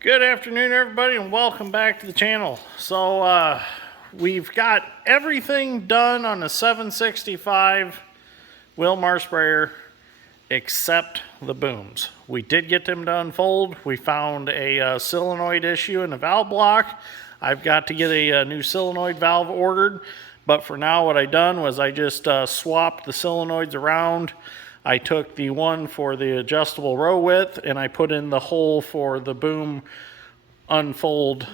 Good afternoon, everybody, and welcome back to the channel. So we've got everything done on the 765 Wilmar sprayer except the booms. We did get them to unfold. We found a solenoid issue in the valve block. I've got to get a new solenoid valve ordered, but for now what I done was I just swapped the solenoids around. I took the one for the adjustable row width and I put in the hole for the boom unfold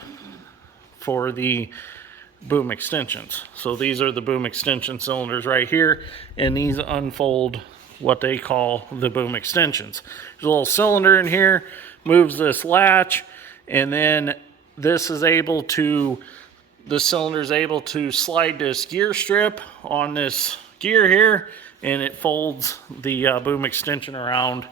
for the boom extensions. So these are the boom extension cylinders right here, and these unfold what they call the boom extensions. There's a little cylinder in here, moves this latch, and then this is able to, the cylinder is able to slide this gear strip on this gear here, and it folds the boom extension around,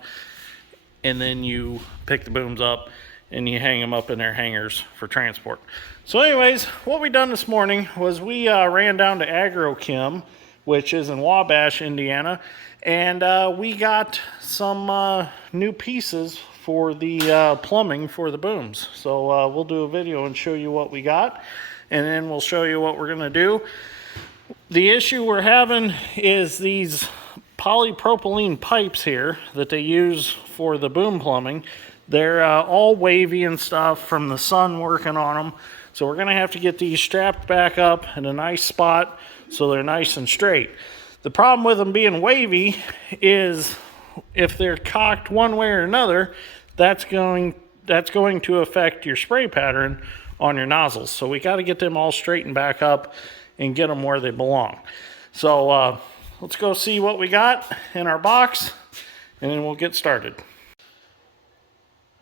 and then you pick the booms up and you hang them up in their hangers for transport. So anyways, what we done this morning was we ran down to Agro-Chem, which is in Wabash, Indiana, and we got some new pieces for the plumbing for the booms. So we'll do a video and show you what we got, and then we'll show you what we're gonna do. The issue we're having is these polypropylene pipes here that they use for the boom plumbing. They're all wavy and stuff from the sun working on them. So we're gonna have to get these strapped back up in a nice spot so they're nice and straight. The problem with them being wavy is if they're cocked one way or another, that's going to affect your spray pattern on your nozzles. So we got to get them all straightened back up and get them where they belong. So let's go see what we got in our box, and then we'll get started.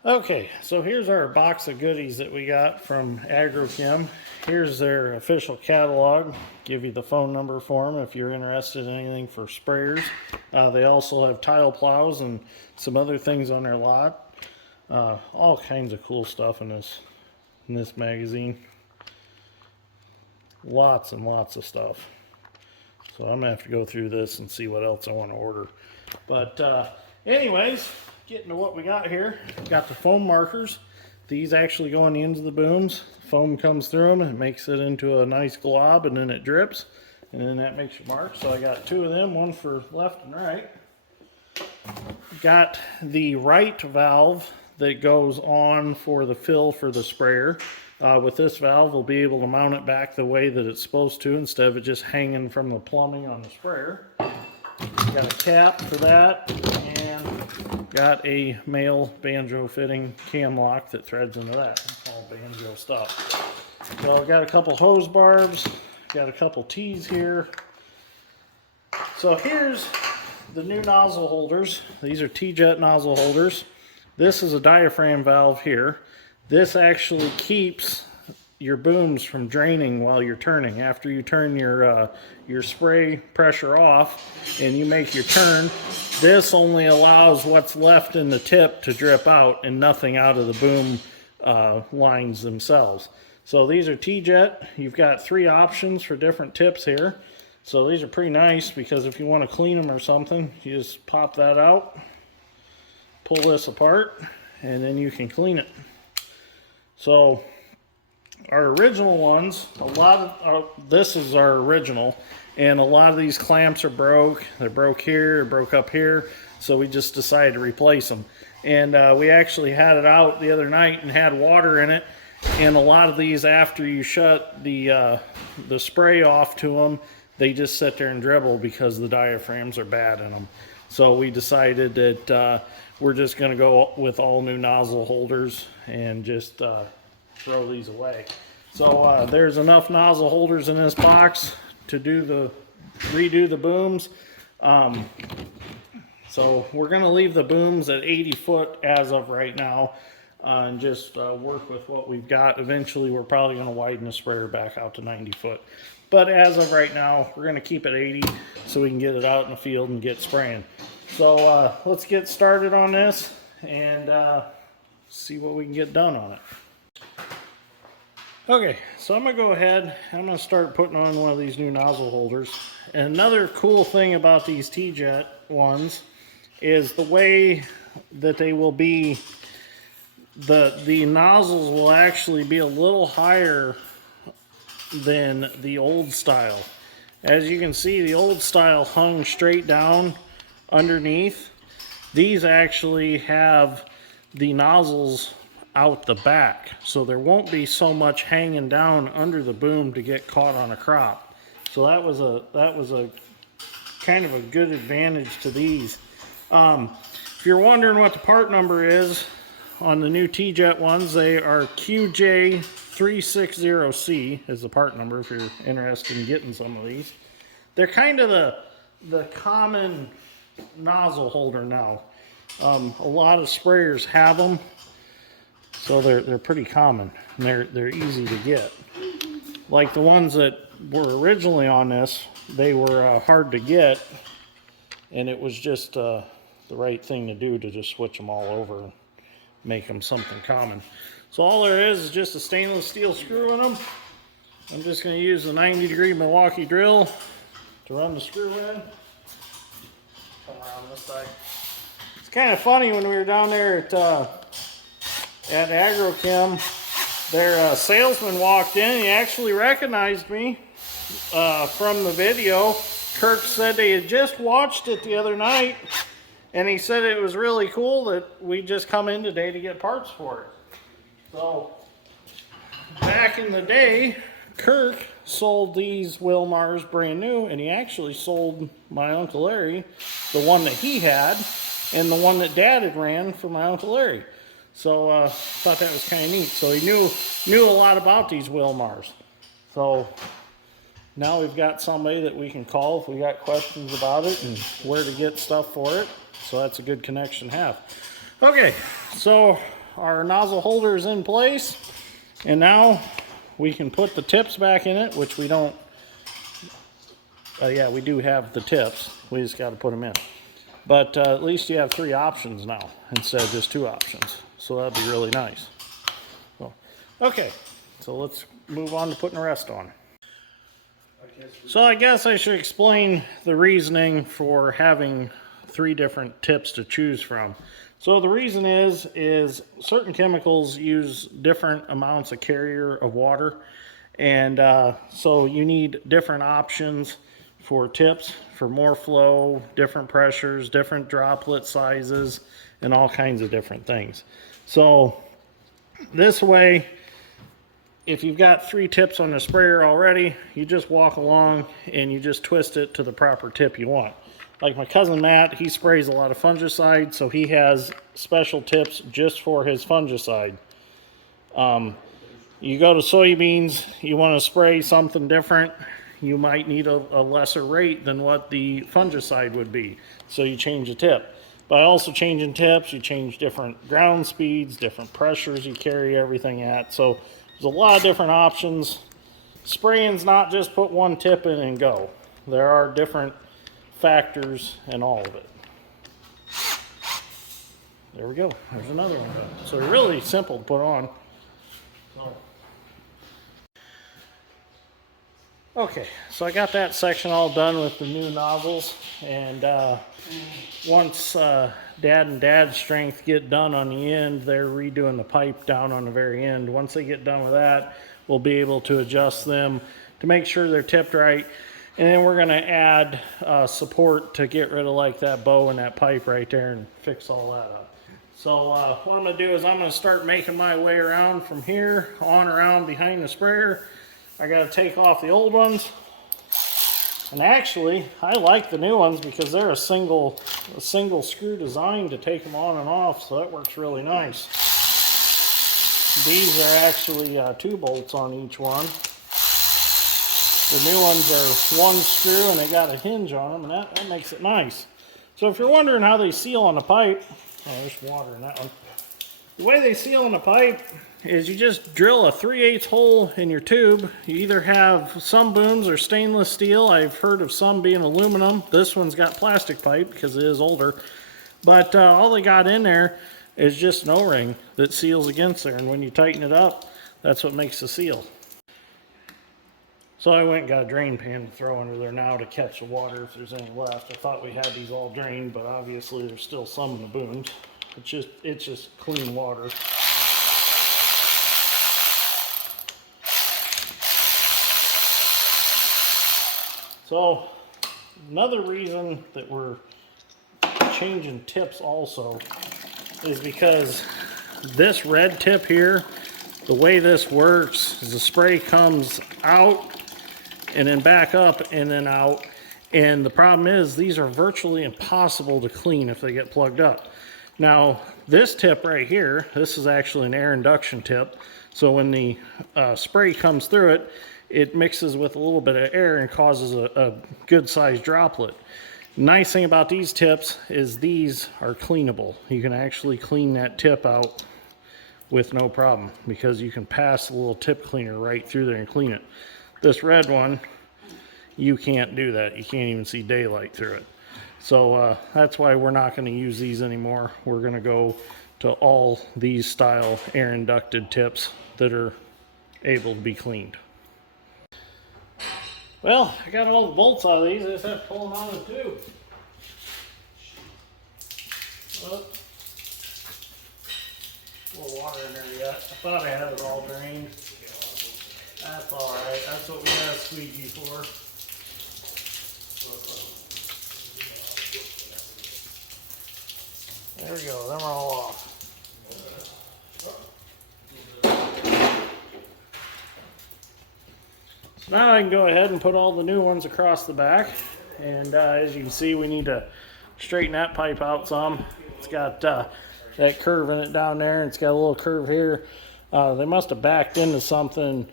Okay, so here's our box of goodies that we got from Agro-Chem. Here's their official catalog. Give you the phone number for them if you're interested in anything for sprayers. They also have tile plows and some other things on their lot. All kinds of cool stuff in this magazine. Lots and lots of stuff. So I'm gonna have to go through this and see what else I want to order. But anyways, getting to what we got here. We got the foam markers. These actually go on the ends of the booms. Foam comes through them and it makes it into a nice glob, and then it drips, and then that makes your mark. So I got two of them, one for left and right. Got the right valve that goes on for the fill for the sprayer. With this valve, we'll be able to mount it back the way that it's supposed to instead of it just hanging from the plumbing on the sprayer. Got a cap for that, and got a male banjo fitting cam lock that threads into that. It's all banjo stuff. So I've got a couple hose barbs, got a couple T's here. So here's the new nozzle holders. These are TeeJet nozzle holders. This is a diaphragm valve here. This actually keeps your booms from draining while you're turning. After you turn your spray pressure off and you make your turn, this only allows what's left in the tip to drip out and nothing out of the boom lines themselves. So these are TeeJet. You've got 3 options for different tips here. So these are pretty nice because if you want to clean them or something, you just pop that out, pull this apart, and then you can clean it. So our original ones, this is our original, and a lot of these clamps are broke. They're broke here, broke up here, so we just decided to replace them. And we actually had it out the other night and had water in it, and a lot of these, after you shut the spray off to them, they just sit there and dribble because the diaphragms are bad in them. So we decided that we're just going to go with all new nozzle holders and just throw these away. So there's enough nozzle holders in this box to redo the booms. So we're going to leave the booms at 80 foot as of right now, and just work with what we've got. Eventually we're probably going to widen the sprayer back out to 90 foot. But as of right now, we're going to keep it 80 so we can get it out in the field and get spraying. So let's get started on this and see what we can get done on it. Okay, so I'm going to go ahead, I'm going to start putting on one of these new nozzle holders. And another cool thing about these TeeJet ones is the way that they will be the nozzles will actually be a little higher than the old style. As you can see, the old style hung straight down underneath. These actually have the nozzles out the back, so there won't be so much hanging down under the boom to get caught on a crop. So that was a kind of a good advantage to these. If you're wondering what the part number is on the new TeeJet ones, they are QJ360C is the part number if you're interested in getting some of these. They're kind of the common nozzle holder now. A lot of sprayers have them, so they're pretty common and they're easy to get. Like the ones that were originally on this, they were hard to get, and it was just the right thing to do to just switch them all over and make them something common. So all there is just a stainless steel screw in them. I'm just going to use the 90-degree Milwaukee drill to run the screw in. Come around this side. It's kind of funny, when we were down there at Agro-Chem, their salesman walked in and he actually recognized me from the video. Kirk said they had just watched it the other night, and he said it was really cool that we just come in today to get parts for it. So back in the day, Kirk sold these Wilmars brand new, and he actually sold my Uncle Larry the one that he had and the one that Dad had ran for my Uncle Larry. So thought that was kind of neat. So he knew a lot about these Wilmars. So now we've got somebody that we can call if we got questions about it and where to get stuff for it. So that's a good connection to have. Okay, so our nozzle holder is in place, and now we can put the tips back in it, which we don't. Yeah, we do have the tips. We just got to put them in. But at least you have 3 options now instead of just 2 options. So that'd be really nice. So, okay, so let's move on to putting the rest on. So I guess I should explain the reasoning for having 3 different tips to choose from. So the reason is certain chemicals use different amounts of carrier of water, and so you need different options for tips for more flow, different pressures, different droplet sizes, and all kinds of different things. So this way, if you've got 3 tips on the sprayer already, you just walk along and you just twist it to the proper tip you want. Like my cousin Matt, he sprays a lot of fungicide, so he has special tips just for his fungicide. You go to soybeans, you want to spray something different, you might need a lesser rate than what the fungicide would be, so you change the tip. By also changing tips, you change different ground speeds, different pressures you carry everything at. So there's a lot of different options. Spraying's not just put one tip in and go. There are different factors in all of it. There we go. There's another one done. So they're really simple to put on. Okay, so I got that section all done with the new nozzles, and once Dad and Dad's strength get done on the end, they're redoing the pipe down on the very end. Once they get done with that, we'll be able to adjust them to make sure they're tipped right, and then we're going to add support to get rid of like that bow and that pipe right there and fix all that up. So what I'm going to do is I'm going to start making my way around from here on around behind the sprayer. I got to take off the old ones, and actually I like the new ones because they're a single screw design to take them on and off, so that works really nice. These are actually 2 bolts on each one. The new ones are 1 screw and they got a hinge on them, and that makes it nice. So if you're wondering how they seal on the pipe, oh, there's water in that one. The way they seal on the pipe is you just drill a 3/8 hole in your tube. You either have some booms or stainless steel. I've heard of some being aluminum. This one's got plastic pipe because it is older. But all they got in there is just an O-ring that seals against there. And when you tighten it up, that's what makes the seal. So I went and got a drain pan to throw under there now to catch the water if there's any left. I thought we had these all drained, but obviously there's still some in the booms. It's just clean water. So another reason that we're changing tips also is because this red tip here, the way this works is the spray comes out and then back up and then out. And the problem is these are virtually impossible to clean if they get plugged up. Now, this tip right here, this is actually an air induction tip. So when the spray comes through it, it mixes with a little bit of air and causes a good sized droplet. Nice thing about these tips is these are cleanable. You can actually clean that tip out with no problem because you can pass a little tip cleaner right through there and clean it. This red one, you can't do that. You can't even see daylight through it. So that's why we're not going to use these anymore. We're going to go to all these style air inducted tips that are able to be cleaned. Well, I got all the bolts out of these. I just have to pull them out of the tube. Oh, a little water in there yet. I thought I had it all drained. That's all right. That's what we got a squeegee for. There we go. Them are all off. So now I can go ahead and put all the new ones across the back. And as you can see, we need to straighten that pipe out some. It's got that curve in it down there, and it's got a little curve here. They must have backed into something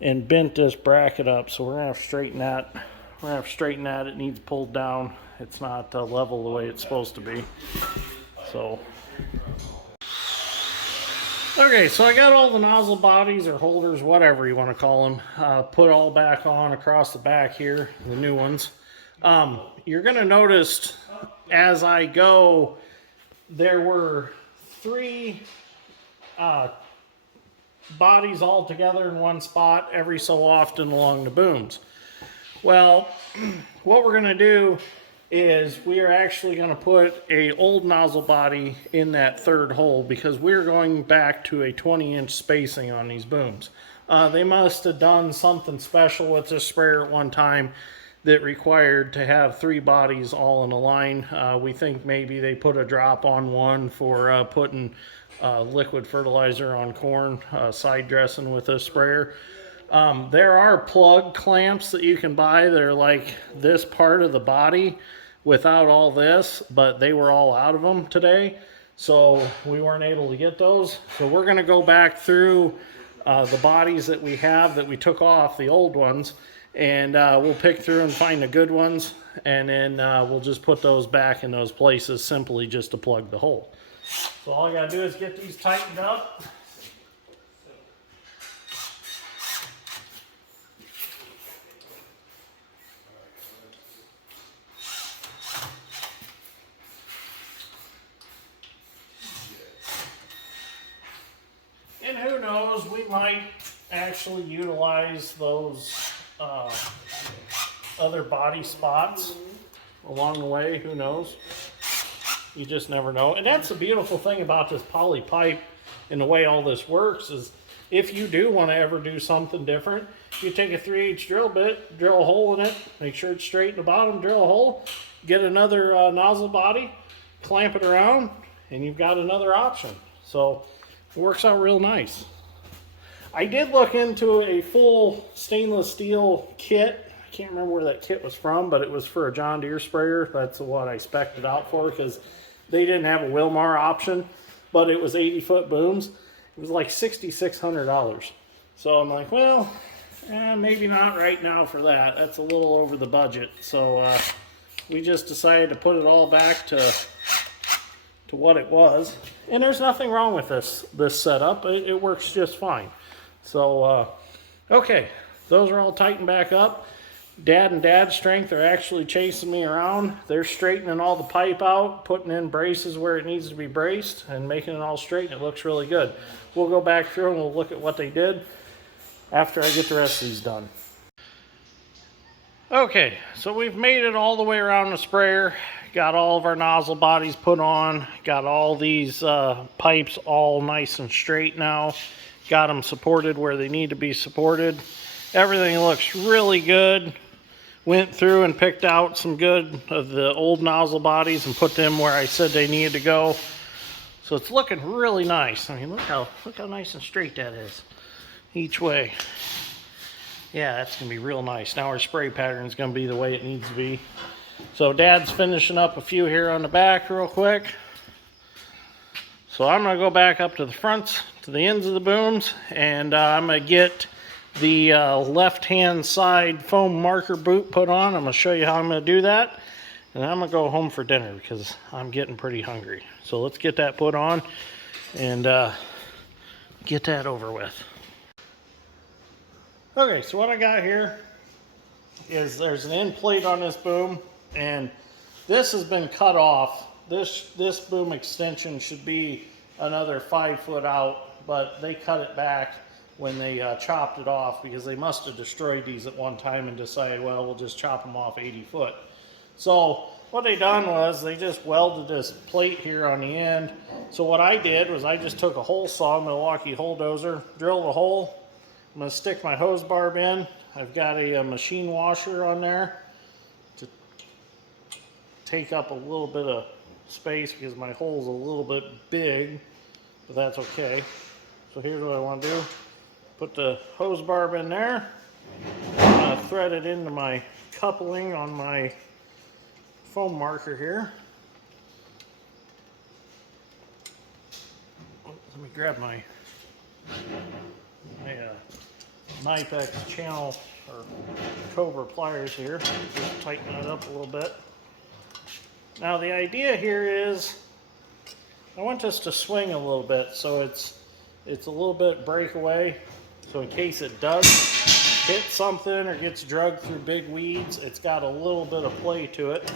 and bent this bracket up, so we're gonna have to straighten that. We're gonna have to straighten that. It needs pulled down. It's not level the way it's supposed to be. So, okay, so I got all the nozzle bodies or holders, whatever you want to call them, put all back on across the back here, the new ones. You're gonna notice as I go, there were 3 bodies all together in one spot every so often along the booms. Well, what we're going to do is we are actually going to put a old nozzle body in that 3rd hole because we're going back to a 20-inch spacing on these booms. They must have done something special with this sprayer at one time that required to have 3 bodies all in a line. We think maybe they put a drop on one for putting liquid fertilizer on corn, side dressing with a sprayer. There are plug clamps that you can buy that are like this part of the body without all this, but they were all out of them today, so we weren't able to get those. So we're going to go back through the bodies that we have that we took off, the old ones, and we'll pick through and find the good ones, and then we'll just put those back in those places simply just to plug the hole. So all I gotta do is get these tightened up. And who knows, we might actually utilize those other body spots along the way. Who knows? You just never know. And that's the beautiful thing about this poly pipe and the way all this works is if you do want to ever do something different, you take a 3/8 drill bit, drill a hole in it, make sure it's straight in the bottom, drill a hole, get another nozzle body, clamp it around, and you've got another option. So it works out real nice. I did look into a full stainless steel kit. I can't remember where that kit was from, but it was for a John Deere sprayer. That's what I spec'd it out for because they didn't have a Wilmar option, but it was 80-foot booms. It was like $6,600. So I'm like, well, maybe not right now for that. That's a little over the budget. So we just decided to put it all back to what it was. And there's nothing wrong with this setup. It works just fine. So, okay, those are all tightened back up. Dad and Dad's strength are actually chasing me around. They're straightening all the pipe out, putting in braces where it needs to be braced, and making it all straight, and it looks really good. We'll go back through and we'll look at what they did after I get the rest of these done. Okay, so we've made it all the way around the sprayer. Got all of our nozzle bodies put on. Got all these pipes all nice and straight now. Got them supported where they need to be supported. Everything looks really good. went through and picked out some good of the old nozzle bodies and put them where I said they needed to go. So it's looking really nice. I mean, look how nice and straight that is each way. Yeah, that's gonna be real nice. Now our spray pattern is gonna be the way it needs to be. So Dad's finishing up a few here on the back real quick. So I'm gonna go back up to the fronts, to the ends of the booms, and I'm gonna get the left-hand side foam marker boot put on. I'm gonna show you how I'm gonna do that. And I'm gonna go home for dinner because I'm getting pretty hungry. So let's get that put on and get that over with. Okay, so what I got here is there's an end plate on this boom, and this has been cut off. This boom extension should be another 5 foot out, but they cut it back when they chopped it off because they must have destroyed these at one time and decided, well, we'll just chop them off 80 foot. So what they done was they just welded this plate here on the end. So what I did was I just took a hole saw, Milwaukee hole dozer, drilled a hole. I'm going to stick my hose barb in. I've got a machine washer on there to take up a little bit of space because my hole's a little bit big, but that's okay. So here's what I want to do. Put the hose barb in there. I'm going to thread it into my coupling on my foam marker here. Let me grab my Knife X channel or Cobra pliers here. Just tighten that up a little bit. Now the idea here is I want this to swing a little bit so it's a little bit breakaway. So in case it does hit something or gets dragged through big weeds, it's got a little bit of play to it.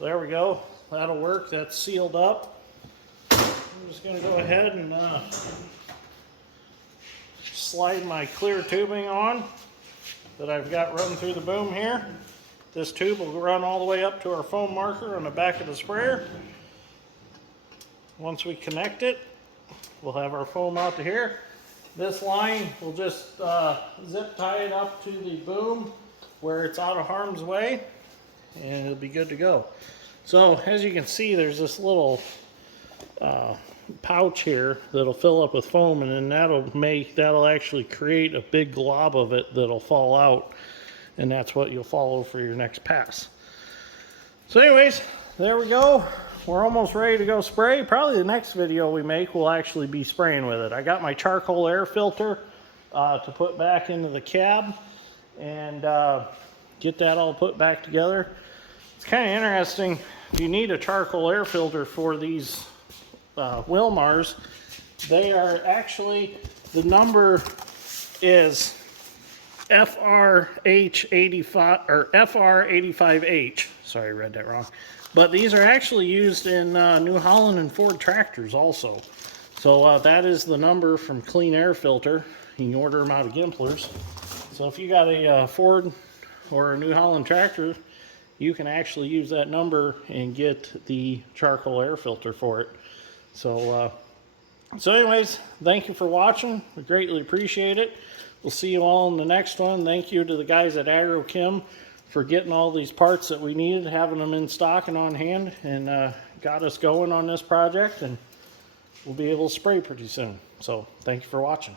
There we go. That'll work. That's sealed up. I'm just going to go ahead and slide my clear tubing on that I've got running through the boom here. This tube will run all the way up to our foam marker on the back of the sprayer. Once we connect it, we'll have our foam out to here. This line, we'll just zip tie it up to the boom where it's out of harm's way, and it'll be good to go. So as you can see, there's this little pouch here that'll fill up with foam, and then that'll actually create a big glob of it that'll fall out, and that's what you'll follow for your next pass. So anyways, there we go. We're almost ready to go spray. Probably the next video we make will actually be spraying with it. I got my charcoal air filter to put back into the cab and get that all put back together. It's kind of interesting. If you need a charcoal air filter for these Wilmars, they are actually, the number is FRH85 or FR85H. Sorry, I read that wrong. But these are actually used in New Holland and Ford tractors also. So that is the number from Clean Air Filter. You can order them out of Gimplers. So if you got a Ford or a New Holland tractor, you can actually use that number and get the charcoal air filter for it. So anyways, thank you for watching. We greatly appreciate it. We'll see you all in the next one. Thank you to the guys at Agro-Chem for getting all these parts that we needed, having them in stock and on hand, and got us going on this project, and we'll be able to spray pretty soon. So thank you for watching.